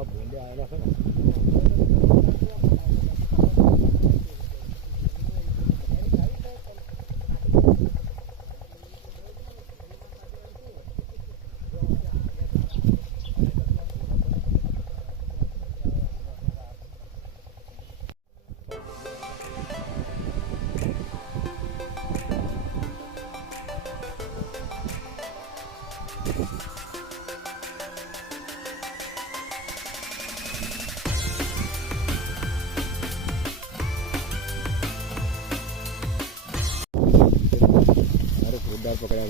પકડ્યા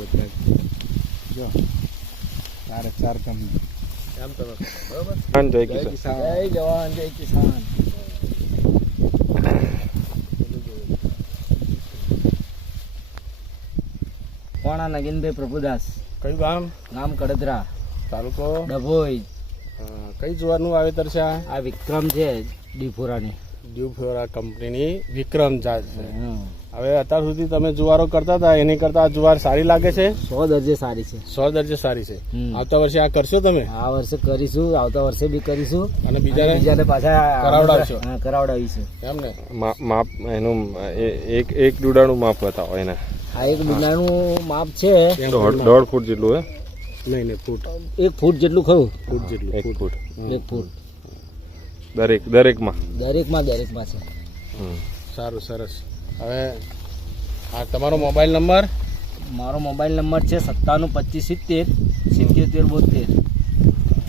બધા જો 4 કમ એમ તો બરાબર. જય કિસાન, જય જવાન, જય કિસાન. કોણા નગીનભાઈ પ્રભુદાસ. કયું ગામ? ગામ કડદરા, તાલુકો ડભોઈ. કઈ જુવારનું વાવેતર છે આ? વિક્રમ છે, ડીફોરા કંપનીની વિક્રમ જાત છે. હવે અત્યાર સુધી તમે જુવારો કરતા હતા, એની કરતા આ જુવાર સારી લાગે છે? 100 દરજે સારી છે. 100 દરજે સારી છે. આવતા વર્ષે આ કરશો તમે? આ વર્ષે કરીશું, આવતા વર્ષે બી કરીશું અને બીજાને પાછા કરાવડાવીશું. એમ ને? માપ એનું એક ડૂડાનું માપ બતાવો એને. આ એક ડૂડાનું માપ છે 1.5 ફૂટ જેટલું. હે નહીં ફૂટ, 1 ફૂટ જેટલું ખરું. ફૂટ જેટલું, 1 ફૂટ દરેકમાં છે. સારું, સરસ. હવે આ તમારો મોબાઈલ નંબર? મારો મોબાઈલ નંબર છે 97 25 70 77 72.